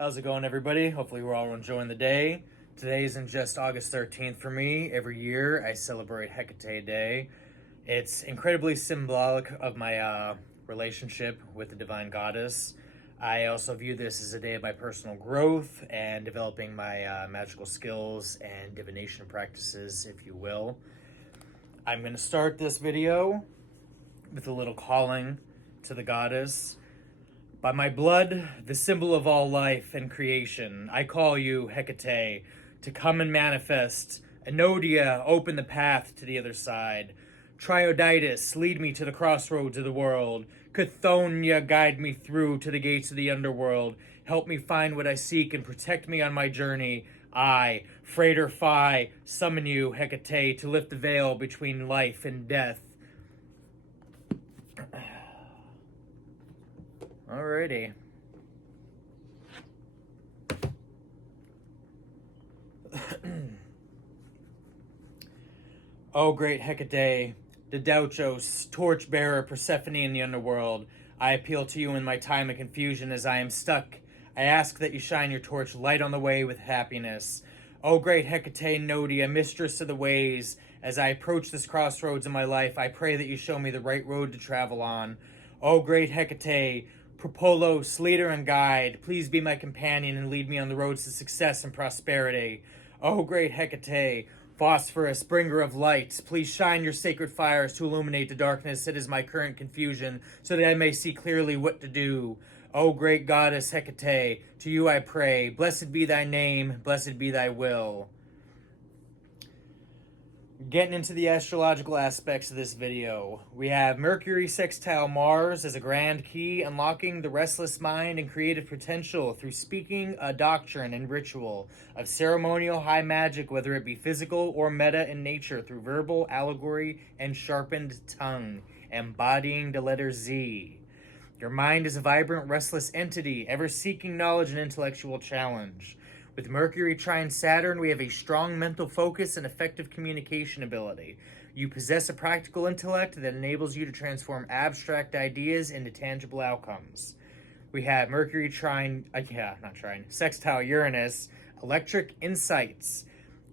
How's it going, everybody? Hopefully we're all enjoying the day. Today isn't just August 13th for me. Every year I celebrate Hecate Day. It's incredibly symbolic of my relationship with the divine goddess. I also view this as a day of my personal growth and developing my magical skills and divination practices, if you will. I'm going to start this video with a little calling to the goddess. By my blood, the symbol of all life and creation, I call you, Hecate, to come and manifest. Enodia, open the path to the other side. Trioditis, lead me to the crossroads of the world. Chthoniah, guide me through to the gates of the underworld. Help me find what I seek and protect me on my journey. I, Frater Phi, summon you, Hecate, to lift the veil between life and death. Alrighty. O great Hecate, the Douchos, torchbearer Persephone in the underworld, I appeal to you in my time of confusion as I am stuck. I ask that you shine your torch light on the way with happiness. O great Hecate Nodia, mistress of the ways, as I approach this crossroads in my life, I pray that you show me the right road to travel on. O great Hecate, Propolos, leader and guide, please be my companion and lead me on the roads to success and prosperity. O great Hecate, Phosphorus, bringer of light, please shine your sacred fires to illuminate the darkness that is my current confusion, so that I may see clearly what to do. O great goddess Hecate, to you I pray, blessed be thy name, blessed be thy will. Getting into the astrological aspects of this video, we have Mercury sextile Mars as a grand key, unlocking the restless mind and creative potential through speaking a doctrine and ritual of ceremonial high magic, whether it be physical or meta in nature, through verbal allegory and sharpened tongue, embodying the letter Z. Your mind is a vibrant, restless entity, ever seeking knowledge and intellectual challenge. With Mercury trine Saturn, we have a strong mental focus and effective communication ability. You possess a practical intellect that enables you to transform abstract ideas into tangible outcomes. We have Mercury sextile Uranus, electric insights.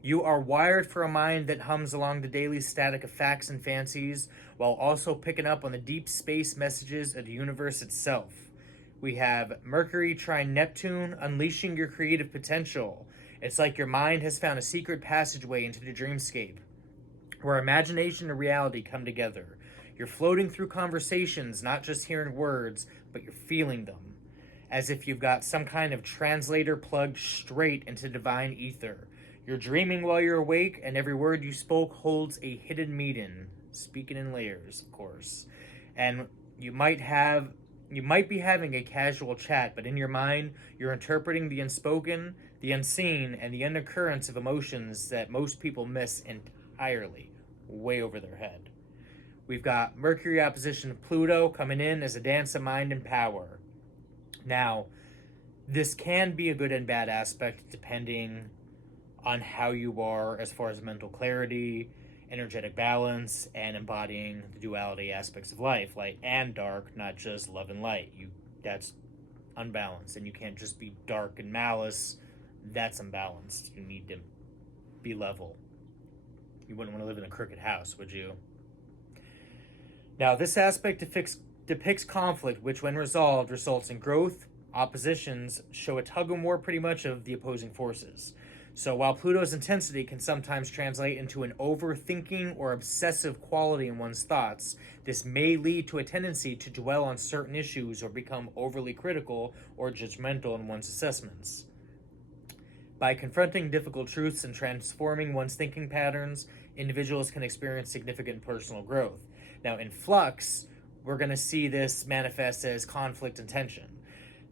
You are wired for a mind that hums along the daily static of facts and fancies, while also picking up on the deep space messages of the universe itself. We have Mercury trine Neptune, unleashing your creative potential. It's like your mind has found a secret passageway into the dreamscape, where imagination and reality come together. You're floating through conversations, not just hearing words, but you're feeling them, as if you've got some kind of translator plugged straight into divine ether. You're dreaming while you're awake, and every word you spoke holds a hidden meaning, speaking in layers, of course. And you might be having a casual chat, but in your mind, you're interpreting the unspoken, the unseen, and the undercurrents of emotions that most people miss entirely, way over their head. We've got Mercury opposition Pluto coming in as a dance of mind and power. Now, this can be a good and bad aspect depending on how you are as far as mental clarity, energetic balance, and embodying the duality aspects of life, light and dark, not just love and light. That's unbalanced, and you can't just be dark and malice. That's unbalanced. You need to be level. You wouldn't want to live in a crooked house, would you? Now, this aspect depicts conflict, which when resolved results in growth. Oppositions show a tug-of-war pretty much of the opposing forces. So while Pluto's intensity can sometimes translate into an overthinking or obsessive quality in one's thoughts, this may lead to a tendency to dwell on certain issues or become overly critical or judgmental in one's assessments. By confronting difficult truths and transforming one's thinking patterns, individuals can experience significant personal growth. Now, in flux, we're going to see this manifest as conflict and tension.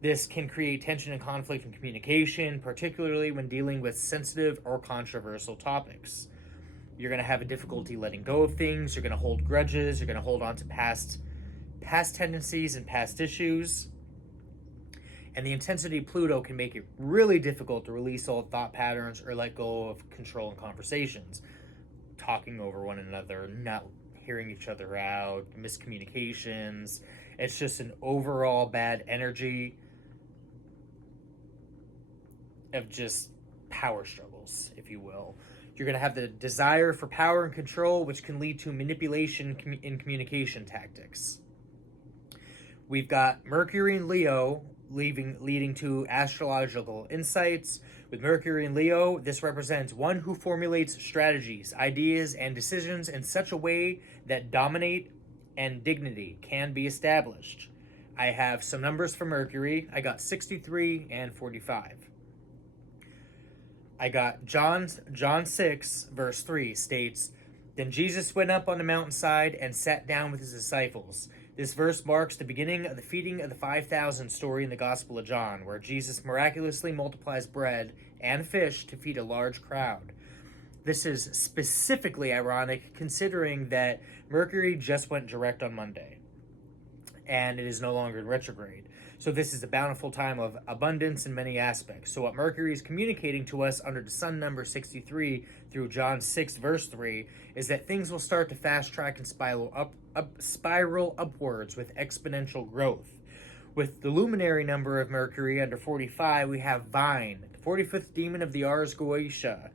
This can create tension and conflict in communication, particularly when dealing with sensitive or controversial topics. You're going to have a difficulty letting go of things. You're going to hold grudges. You're going to hold on to past tendencies and past issues. And the intensity of Pluto can make it really difficult to release old thought patterns or let go of control in conversations. Talking over one another, not hearing each other out, miscommunications. It's just an overall bad energy. of just power struggles, if you will. You're going to have the desire for power and control, which can lead to manipulation in communication tactics. We've got Mercury in Leo, leading to astrological insights. With Mercury in Leo, this represents one who formulates strategies, ideas, and decisions in such a way that dominate and dignity can be established. I have some numbers for Mercury. I got 63 and 45. I got John 6, verse 3 states, "Then Jesus went up on the mountainside and sat down with his disciples." This verse marks the beginning of the feeding of the 5,000 story in the Gospel of John, where Jesus miraculously multiplies bread and fish to feed a large crowd. This is specifically ironic considering that Mercury just went direct on Monday, and it is no longer in retrograde. So this is a bountiful time of abundance in many aspects. So what Mercury is communicating to us under the sun number 63 through John 6 verse 3 is that things will start to fast track and spiral upwards with exponential growth. With the luminary number of Mercury under 45, we have Vine, the 45th demon of the Ars Goetia,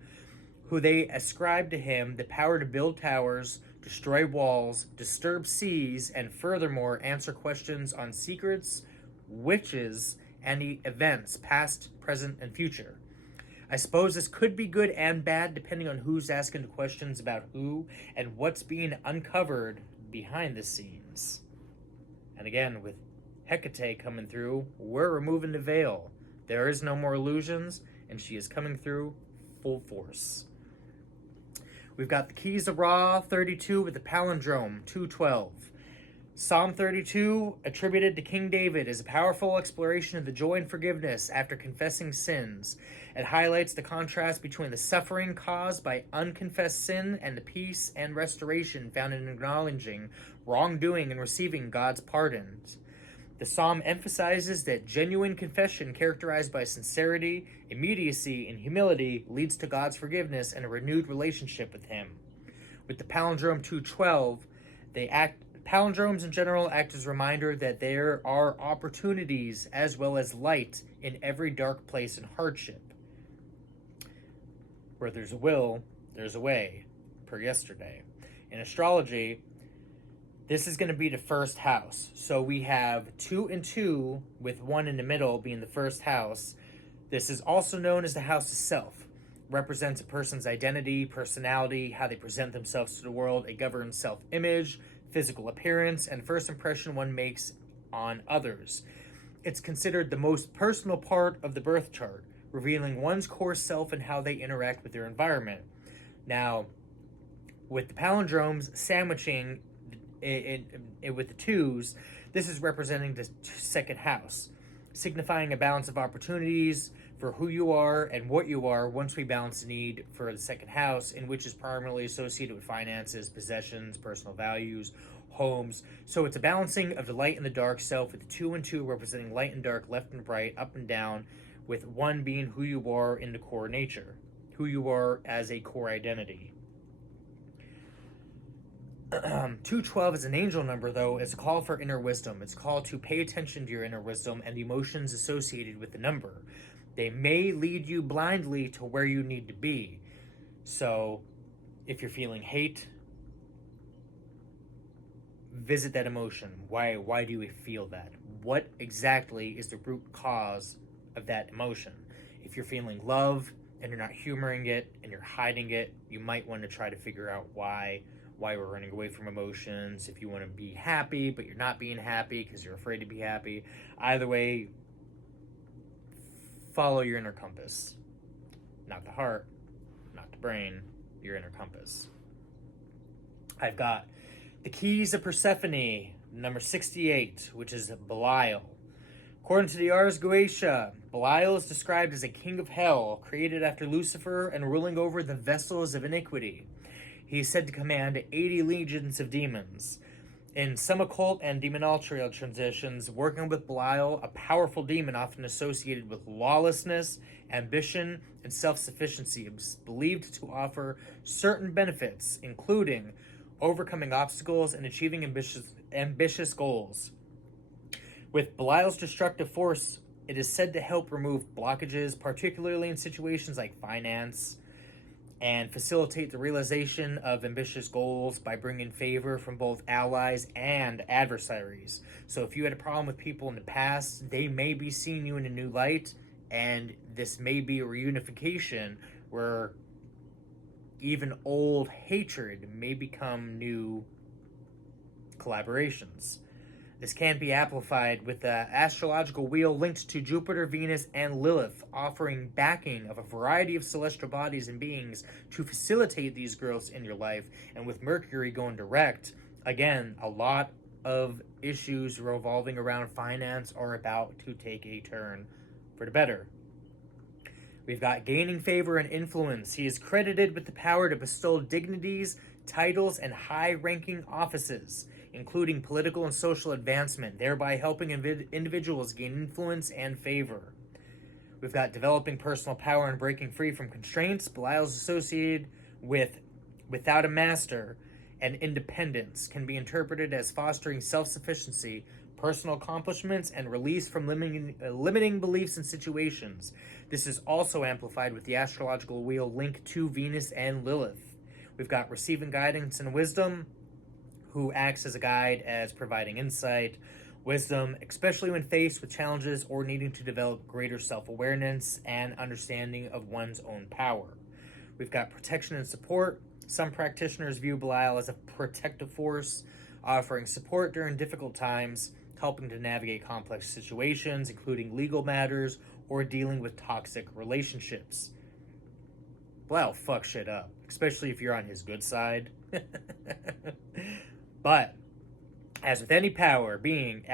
who they ascribe to him the power to build towers, destroy walls, disturb seas, and furthermore answer questions on secrets, witches, and events past, present, and future. I suppose this could be good and bad depending on who's asking the questions about who and what's being uncovered behind the scenes. And again, with Hecate coming through, we're removing the veil. There is no more illusions, and she is coming through full force. We've got the keys of Ra 32 with the palindrome 212. Psalm 32, attributed to King David, is a powerful exploration of the joy and forgiveness after confessing sins. It highlights the contrast between the suffering caused by unconfessed sin and the peace and restoration found in acknowledging wrongdoing and receiving God's pardon. The psalm emphasizes that genuine confession characterized by sincerity, immediacy, and humility leads to God's forgiveness and a renewed relationship with Him. With the palindrome 212, palindromes in general act as a reminder that there are opportunities as well as light in every dark place and hardship. Where there's a will, there's a way, per yesterday. In astrology, this is going to be the first house. So we have 2 and 2 with 1 in the middle being the first house. This is also known as the house of self. Represents a person's identity, personality, how they present themselves to the world. It governs self-image, physical appearance, and first impression one makes on others. It's considered the most personal part of the birth chart, revealing one's core self and how they interact with their environment. Now, with the palindromes sandwiching it with the 2s, this is representing the second house, signifying a balance of opportunities for who you are and what you are once we balance the need for the second house, in which is primarily associated with finances, possessions, personal values, homes. So it's a balancing of the light and the dark self, with the 2 and 2 representing light and dark, left and right, up and down, with 1 being who you are in the core nature, who you are as a core identity. 212 is an angel number, though. It's a call for inner wisdom. It's a call to pay attention to your inner wisdom and the emotions associated with the number. They may lead you blindly to where you need to be. So, if you're feeling hate, visit that emotion. Why do you feel that? What exactly is the root cause of that emotion? If you're feeling love and you're not humoring it and you're hiding it, you might want to try to figure out why we're running away from emotions. If you want to be happy, but you're not being happy because you're afraid to be happy. Either way, follow your inner compass. Not the heart, not the brain, your inner compass. I've got the keys of Persephone, number 68, which is Belial. According to the Ars Goetia, Belial is described as a king of hell, created after Lucifer and ruling over the vessels of iniquity. He is said to command 80 legions of demons. In some occult and demonological traditions, working with Belial, a powerful demon often associated with lawlessness, ambition, and self-sufficiency, is believed to offer certain benefits, including overcoming obstacles and achieving ambitious goals. With Belial's destructive force It is said to help remove blockages, particularly in situations like finance, and facilitate the realization of ambitious goals by bringing favor from both allies and adversaries. So if you had a problem with people in the past, they may be seeing you in a new light, and this may be a reunification where even old hatred may become new collaborations. This can be amplified with the astrological wheel linked to Jupiter, Venus, and Lilith, offering backing of a variety of celestial bodies and beings to facilitate these growths in your life. And with Mercury going direct, again, a lot of issues revolving around finance are about to take a turn for the better. We've got gaining favor and influence. He is credited with the power to bestow dignities, titles, and high-ranking offices, including political and social advancement, thereby helping individuals gain influence and favor. We've got developing personal power and breaking free from constraints. Belial is associated with without a master, and independence can be interpreted as fostering self-sufficiency, personal accomplishments, and release from limiting beliefs and situations. This is also amplified with the astrological wheel linked to Venus and Lilith. We've got receiving guidance and wisdom, who acts as a guide as providing insight, wisdom, especially when faced with challenges or needing to develop greater self-awareness and understanding of one's own power. We've got protection and support. Some practitioners view Belial as a protective force, offering support during difficult times, helping to navigate complex situations, including legal matters or dealing with toxic relationships. Belial fucks shit up, especially if you're on his good side. But as with any power being,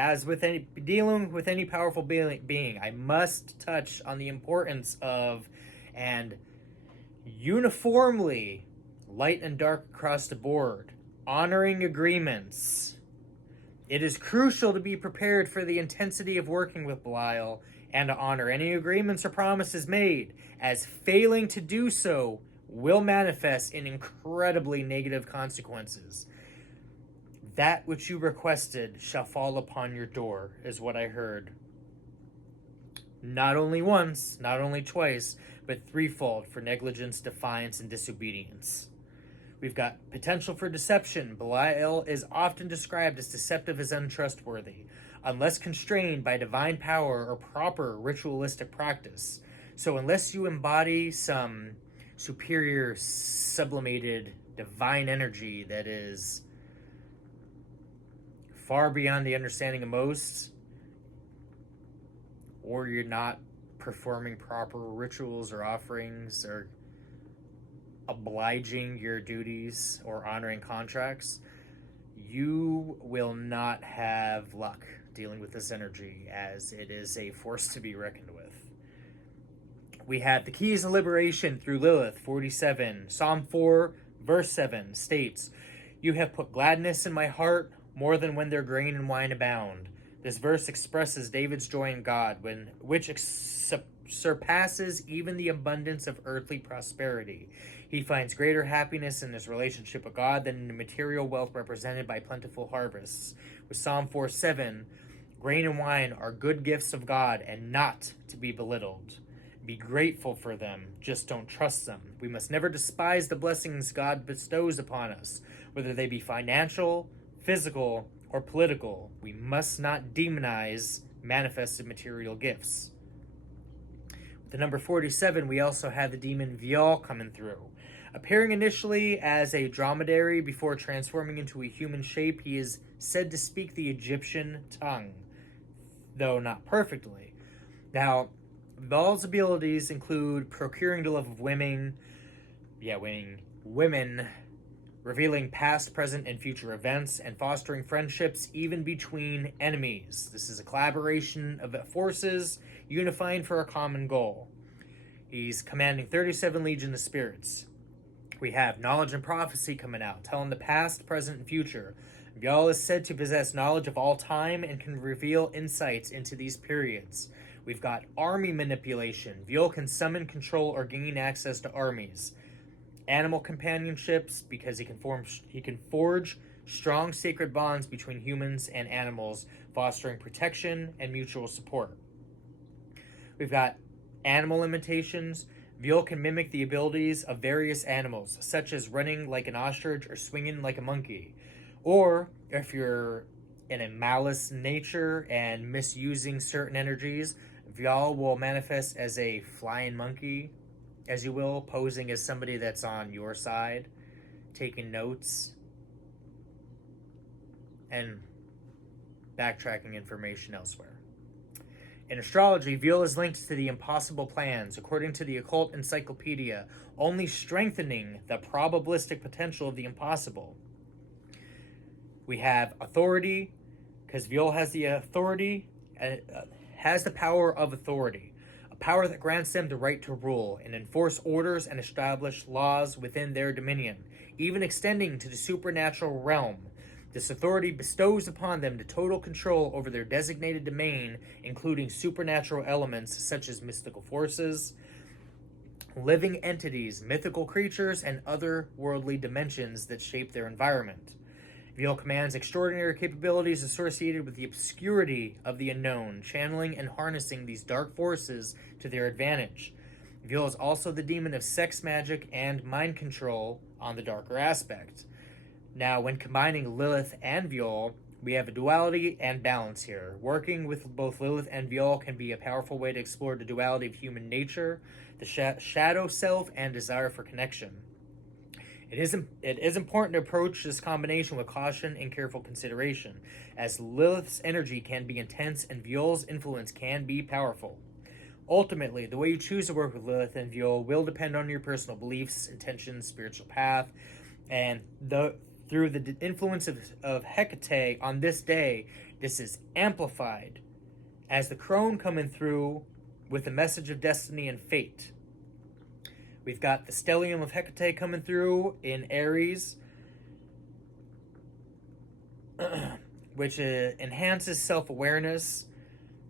dealing with any powerful being, I must touch on the importance of, and uniformly, light and dark across the board, honoring agreements. It is crucial to be prepared for the intensity of working with Belial and to honor any agreements or promises made, as failing to do so will manifest in incredibly negative consequences. That which you requested shall fall upon your door, is what I heard. Not only once, not only twice, but threefold for negligence, defiance, and disobedience. We've got potential for deception. Belial is often described as deceptive as untrustworthy, unless constrained by divine power or proper ritualistic practice. So unless you embody some superior, sublimated, divine energy that is far beyond the understanding of most, or you're not performing proper rituals or offerings or obliging your duties or honoring contracts, you will not have luck dealing with this energy, as it is a force to be reckoned with. We have the keys of liberation through Lilith, 47. Psalm 4, verse 7 states, "You have put gladness in my heart more than when their grain and wine abound." This verse expresses David's joy in God, which surpasses even the abundance of earthly prosperity. He finds greater happiness in his relationship with God than in the material wealth represented by plentiful harvests. With Psalm 4:7, grain and wine are good gifts of God and not to be belittled. Be grateful for them, just don't trust them. We must never despise the blessings God bestows upon us, whether they be financial, physical, or political. We must not demonize manifested material gifts. With the number 47, we also have the demon Viol coming through. Appearing initially as a dromedary before transforming into a human shape, he is said to speak the Egyptian tongue, though not perfectly. Now, Viol's abilities include procuring the love of women, revealing past, present, and future events, and fostering friendships even between enemies. This is a collaboration of forces unifying for a common goal. He's commanding 37 legions of spirits. We have knowledge and prophecy coming out, telling the past, present, and future. Viol is said to possess knowledge of all time and can reveal insights into these periods. We've got army manipulation. Viol can summon, control, or gain access to armies. Animal companionships, because he can forge strong sacred bonds between humans and animals, fostering protection and mutual support. We've got animal imitations. Viol can mimic the abilities of various animals, such as running like an ostrich or swinging like a monkey. Or if you're in a malice nature and misusing certain energies, Viol will manifest as a flying monkey, as you will, posing as somebody that's on your side, taking notes, and backtracking information elsewhere. In astrology, Viol is linked to the impossible plans, according to the Occult Encyclopedia, only strengthening the probabilistic potential of the impossible. We have authority, because Viol has the authority, has the power of authority, a power that grants them the right to rule and enforce orders and establish laws within their dominion, even extending to the supernatural realm. This authority bestows upon them the total control over their designated domain, including supernatural elements such as mystical forces, living entities, mythical creatures, and other worldly dimensions that shape their environment. Viol commands extraordinary capabilities associated with the obscurity of the unknown, channeling and harnessing these dark forces to their advantage. Viol is also the demon of sex magic and mind control on the darker aspect. Now, when combining Lilith and Viol, we have a duality and balance here. Working with both Lilith and Viol can be a powerful way to explore the duality of human nature, the shadow self, and desire for connection. It is important to approach this combination with caution and careful consideration, as Lilith's energy can be intense and Viol's influence can be powerful. Ultimately, the way you choose to work with Lilith and Viol will depend on your personal beliefs, intentions, spiritual path, and through the influence of Hecate on this day, this is amplified as the crone coming through with the message of destiny and fate. We've got the stellium of Hecate coming through in Aries, which enhances self-awareness.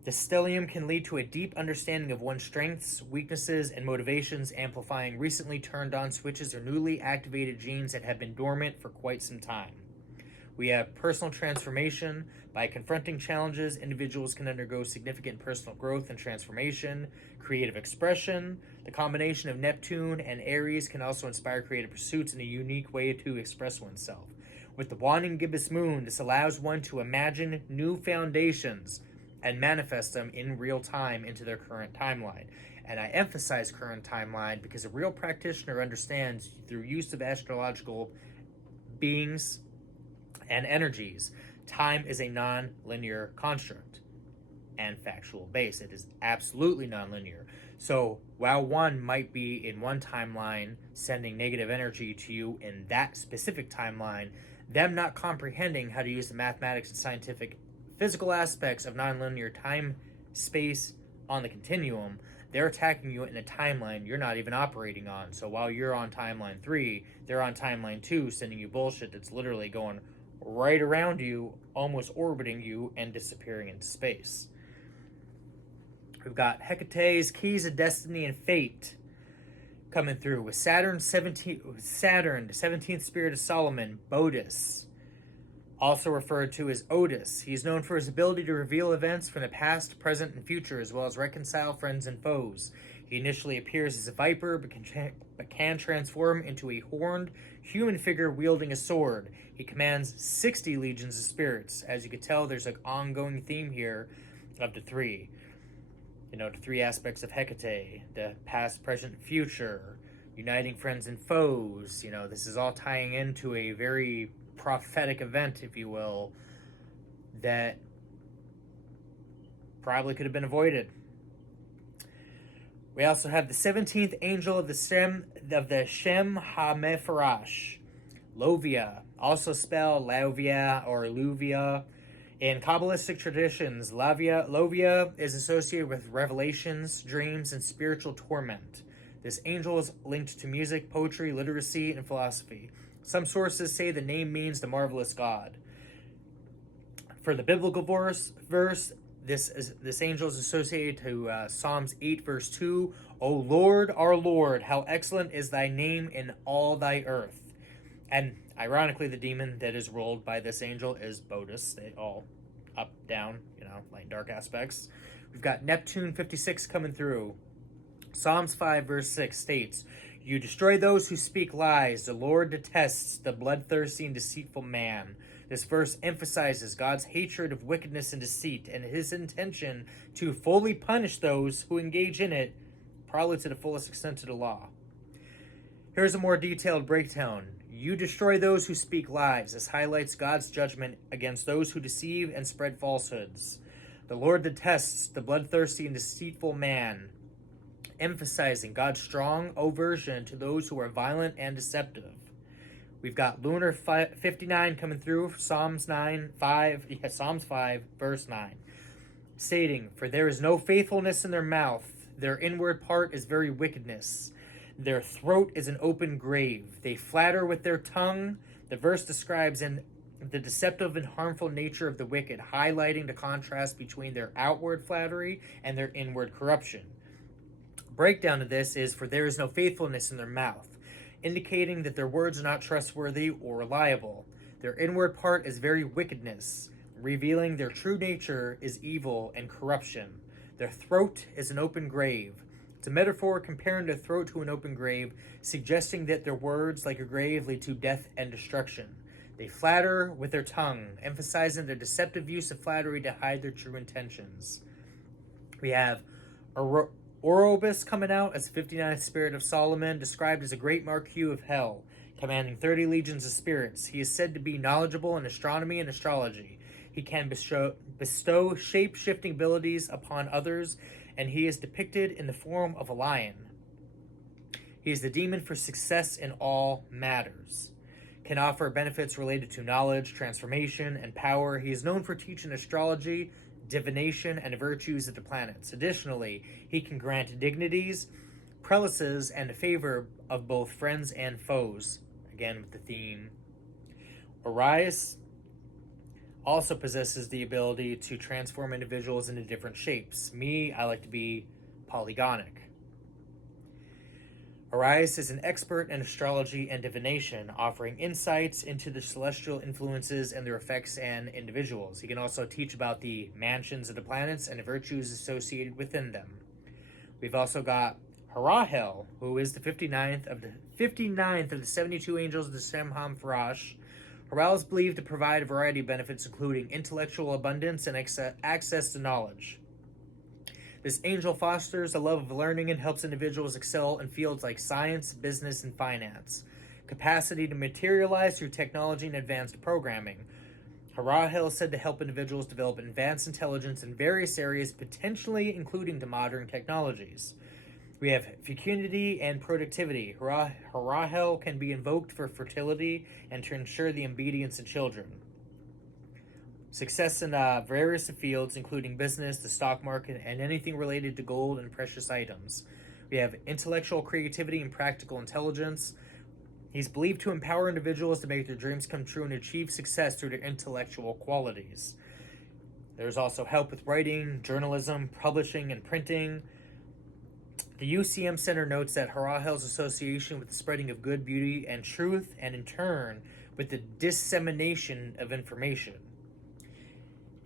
The stellium can lead to a deep understanding of one's strengths, weaknesses, and motivations, amplifying recently turned on switches or newly activated genes that have been dormant for quite some time. We have personal transformation. By confronting challenges, individuals can undergo significant personal growth and transformation. Creative expression. The combination of Neptune and Aries can also inspire creative pursuits in a unique way to express oneself. With the waning gibbous moon, this allows one to imagine new foundations and manifest them in real time into their current timeline. And I emphasize current timeline because a real practitioner understands through use of astrological beings and energies, time is a non-linear construct and factual base. It is absolutely non-linear. So while one might be in one timeline sending negative energy to you in that specific timeline, them not comprehending how to use the mathematics and scientific physical aspects of nonlinear time, space on the continuum, they're attacking you in a timeline you're not even operating on. So while you're on timeline 3, they're on timeline 2, sending you bullshit that's literally going right around you, almost orbiting you, and disappearing into space. We've got Hecate's keys of destiny and fate coming through with Saturn, the 17th spirit of Solomon, Bodis, also referred to as Otis. He is known for his ability to reveal events from the past, present, and future, as well as reconcile friends and foes. He initially appears as a viper, but can transform into a horned human figure wielding a sword. He commands 60 legions of spirits. As you can tell, there's an ongoing theme here of the three. The three aspects of Hecate, the past, present, and future, uniting friends and foes. This is all tying into a very prophetic event, if you will, that probably could have been avoided. We also have the 17th angel of the Shem HaMefarash, Lovia, also spelled Lavia or Luvia. In Kabbalistic traditions, Lovia is associated with revelations, dreams, and spiritual torment. This angel is linked to music, poetry, literacy, and philosophy. Some sources say the name means the marvelous God. For the biblical verse, this angel is associated to Psalms 8, verse 2. O Lord, our Lord, how excellent is thy name in all thy earth. And ironically, the demon that is ruled by this angel is Bodis. They all up, down, light, dark aspects. We've got Neptune 56 coming through. Psalms 5 verse 6 states, "You destroy those who speak lies. The Lord detests the bloodthirsty and deceitful man." This verse emphasizes God's hatred of wickedness and deceit and his intention to fully punish those who engage in it, probably to the fullest extent of the law. Here's a more detailed breakdown. You destroy those who speak lies. This highlights God's judgment against those who deceive and spread falsehoods. The Lord detests the bloodthirsty and deceitful man, emphasizing God's strong aversion to those who are violent and deceptive. We've got Lunar 59 coming through, Psalms 5, verse 9, stating, "For there is no faithfulness in their mouth. Their inward part is very wickedness. Their throat is an open grave. They flatter with their tongue." The verse describes the deceptive and harmful nature of the wicked, highlighting the contrast between their outward flattery and their inward corruption. Breakdown of this is, "For there is no faithfulness in their mouth," indicating that their words are not trustworthy or reliable. Their inward part is very wickedness, revealing their true nature is evil and corruption. Their throat is an open grave. It's a metaphor comparing their throat to an open grave, suggesting that their words, like a grave, lead to death and destruction. They flatter with their tongue, emphasizing their deceptive use of flattery to hide their true intentions. We have Orobus coming out as the 59th spirit of Solomon, described as a great marquis of hell, commanding 30 legions of spirits. He is said to be knowledgeable in astronomy and astrology. He can bestow shape-shifting abilities upon others, and he is depicted in the form of a lion. He is the demon for success in all matters. Can offer benefits related to knowledge, transformation, and power. He is known for teaching astrology, divination, and the virtues of the planets. Additionally, he can grant dignities, prelaces, and the favor of both friends and foes. Again, with the theme. Orius also possesses the ability to transform individuals into different shapes. I like to be polygonic. Orius is an expert in astrology and divination, offering insights into the celestial influences and their effects on individuals. He can also teach about the mansions of the planets and the virtues associated within them. We've also got Harahel, who is the 59th of the 72 angels of the Semham Farash. Harahel is believed to provide a variety of benefits, including intellectual abundance and access to knowledge. This angel fosters a love of learning and helps individuals excel in fields like science, business, and finance. Capacity to materialize through technology and advanced programming. Harahel is said to help individuals develop advanced intelligence in various areas, potentially including the modern technologies. We have fecundity and productivity. Harahel can be invoked for fertility and to ensure the obedience of children. Success in various fields, including business, the stock market, and anything related to gold and precious items. We have intellectual creativity and practical intelligence. He's believed to empower individuals to make their dreams come true and achieve success through their intellectual qualities. There's also help with writing, journalism, publishing, and printing. The UCM Center notes that Harahel's association with the spreading of good, beauty, and truth, and in turn, with the dissemination of information.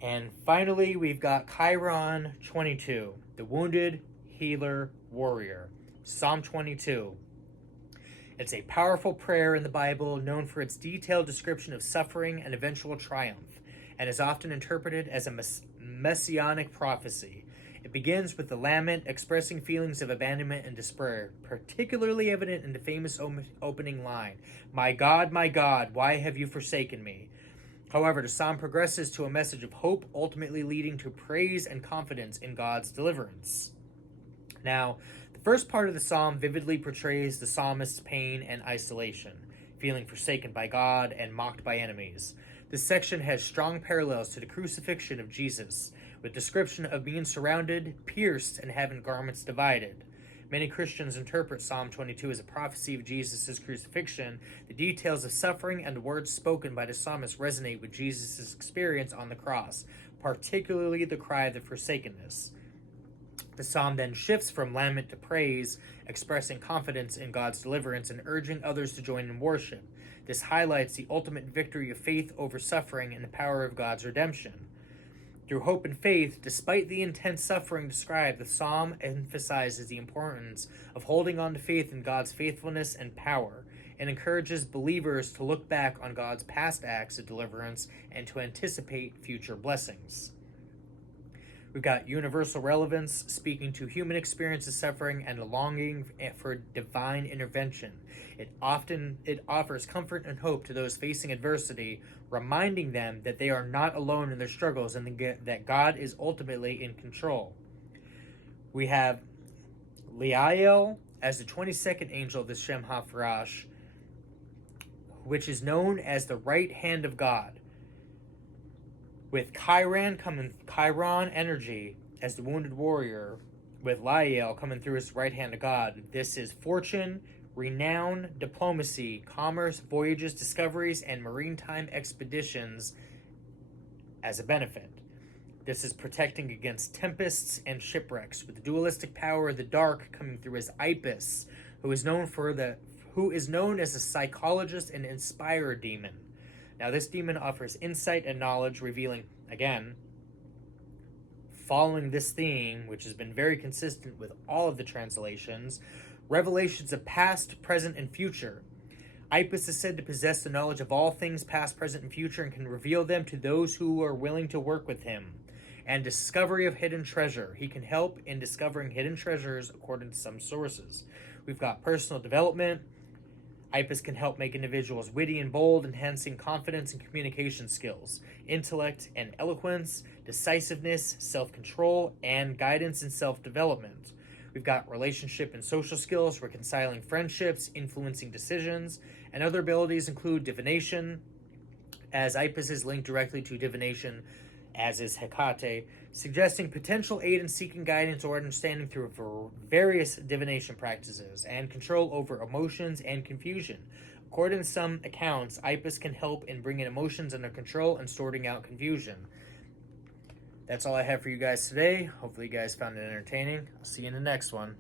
And finally, we've got Chiron 22, the Wounded Healer Warrior. Psalm 22. It's a powerful prayer in the Bible known for its detailed description of suffering and eventual triumph, and is often interpreted as a messianic prophecy. It begins with the lament expressing feelings of abandonment and despair, particularly evident in the famous opening line, my God, why have you forsaken me?" However, the psalm progresses to a message of hope, ultimately leading to praise and confidence in God's deliverance. Now, the first part of the psalm vividly portrays the psalmist's pain and isolation, feeling forsaken by God and mocked by enemies. This section has strong parallels to the crucifixion of Jesus, with description of being surrounded, pierced, and having garments divided. Many Christians interpret Psalm 22 as a prophecy of Jesus' crucifixion. The details of suffering and the words spoken by the psalmist resonate with Jesus' experience on the cross, particularly the cry of the forsakenness. The psalm then shifts from lament to praise, expressing confidence in God's deliverance and urging others to join in worship. This highlights the ultimate victory of faith over suffering and the power of God's redemption. Through hope and faith, despite the intense suffering described, the psalm emphasizes the importance of holding on to faith in God's faithfulness and power, and encourages believers to look back on God's past acts of deliverance and to anticipate future blessings. We've got universal relevance, speaking to human experience of suffering and a longing for divine intervention. It offers comfort and hope to those facing adversity, reminding them that they are not alone in their struggles and that God is ultimately in control. We have Liael as the 22nd angel of the Shem HaFarash, which is known as the right hand of God, with Chiron energy as the wounded warrior, with Liael coming through as the right hand of God. This is fortune, renown, diplomacy, commerce, voyages, discoveries, and maritime expeditions as a benefit. This is protecting against tempests and shipwrecks, with the dualistic power of the dark coming through as Ipis, who is known as a psychologist and inspirer demon. Now, this demon offers insight and knowledge, revealing, again, following this theme, which has been very consistent with all of the translations, revelations of past, present, and future. Ipis is said to possess the knowledge of all things past, present, and future, and can reveal them to those who are willing to work with him. And discovery of hidden treasure. He can help in discovering hidden treasures, according to some sources. We've got personal development. Ipis can help make individuals witty and bold, enhancing confidence and communication skills, intellect and eloquence, decisiveness, self-control, and guidance and self-development. We've got relationship and social skills, reconciling friendships, influencing decisions, and other abilities include divination, as Ipis is linked directly to divination, as is Hecate, suggesting potential aid in seeking guidance or understanding through various divination practices, and control over emotions and confusion. According to some accounts, Ipis can help in bringing emotions under control and sorting out confusion. That's all I have for you guys today. Hopefully you guys found it entertaining. I'll see you in the next one.